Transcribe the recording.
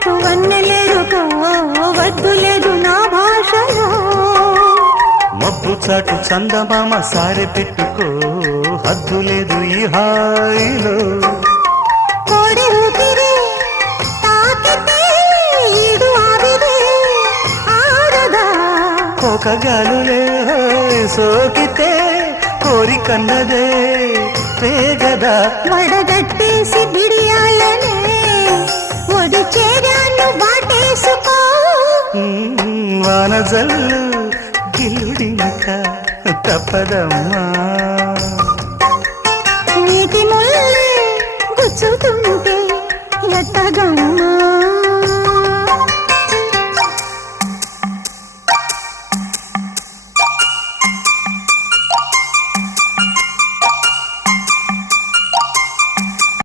చాటు వన్నెలేదు వద్దు లేదు నా భాషలో మబ్బు చాటు చందమామ సారె పెట్టుకో హద్దు లేదు ఈ హాయిలో కోడి ఊపిరి తాకితే ఈడు ఆవిరే ఆడదా ఒక గాలులే సోకితే కోరికన్నదే పేగదా వడగట్టేసి బిడియాలనే ఒడి చేరాను బాటేసుకో వానజల్లు గిల్లుడినక తప్పదమ్మా